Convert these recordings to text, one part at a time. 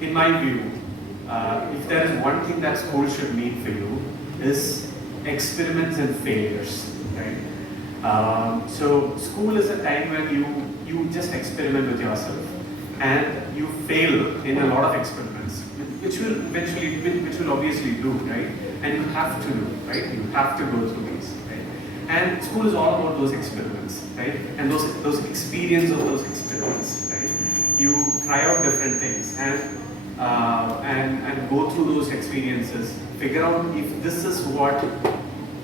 in my view, if there is one thing that school should mean for you, is experiments and failures, right? So school is a time when you just experiment with yourself, and you fail in a lot of experiments, which will obviously do, right? And you have to do, right? You have to go through these, right? And school is all about those experiments, right? And those experience of those experiments, right? You try out different things and go through those experiences, figure out if this is what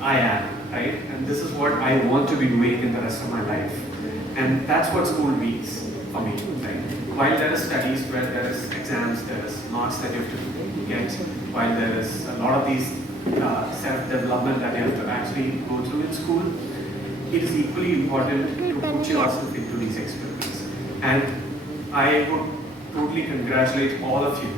I am, right? And this is what I want to be doing in the rest of my life. And that's what school means for me, right? While there is studies, where there is exams, there is marks that you have to get, while there is a lot of these self-development that you have to actually go through in school, it is equally important to put yourself into these experiments. And I would totally congratulate all of you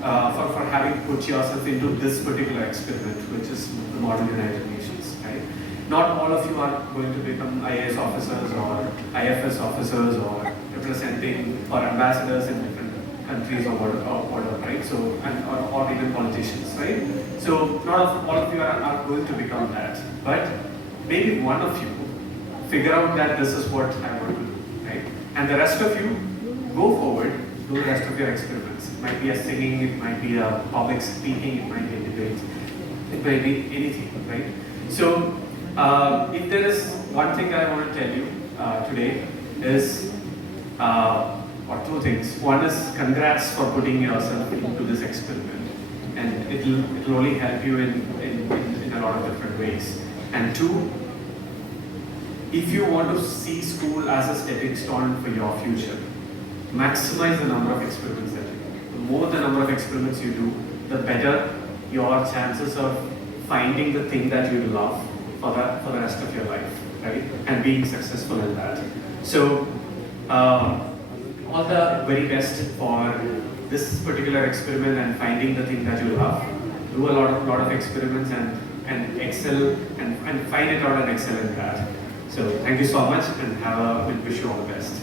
for having put yourself into this particular experiment, which is the Model United Nations, right? Not all of you are going to become IAS officers or IFS officers or representing or ambassadors in different countries or whatever, right? So, or even politicians, right? So, not all of you are going to become that, but maybe one of you figure out that this is what I want to do, right? And the rest of you go forward, do the rest of your experiments. It might be a singing, it might be a public speaking, it might be a debate, it might be anything, right? So, if there is one thing I want to tell you today is, or two things. One is congrats for putting yourself into this experiment, and it'll only help you in a lot of different ways. And two, if you want to see school as a stepping stone for your future, maximize the number of experiments that you do. The more the number of experiments you do, the better your chances of finding the thing that you love for the rest of your life, right? And being successful in that. So, all the very best for this particular experiment and finding the thing that you love. Do a lot of experiments and excel and find it out and excel in that. So thank you so much, and wish you all the best.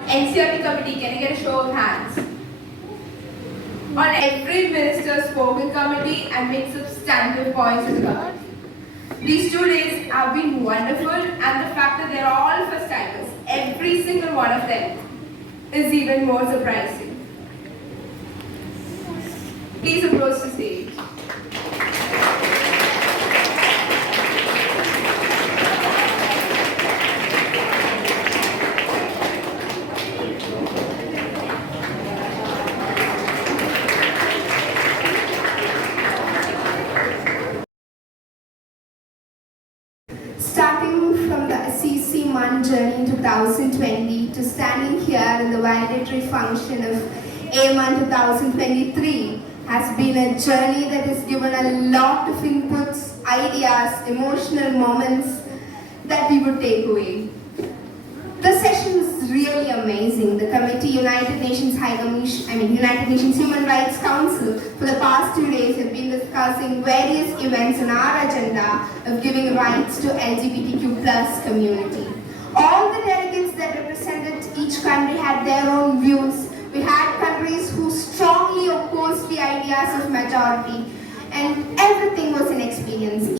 NCRT committee, can I get a show of hands? On every minister spoke in committee and made substantive points in the committee. These 2 days have been wonderful, and the fact that they're all first timers, every single one of them, is even more surprising. Please approach the stage. Starting from the CC Mun journey in 2020 to standing here in the validatory function of Amun 2023 has been a journey that has given a lot of inputs, ideas, emotional moments that we would take away. The session was really amazing. The committee, United Nations United Nations Human Rights Council, for the past 2 days have been discussing various events on our agenda of giving rights to LGBTQ+ community. All the delegates that represented each country had their own views. We had countries who strongly opposed the ideas of majority, and everything was an experience.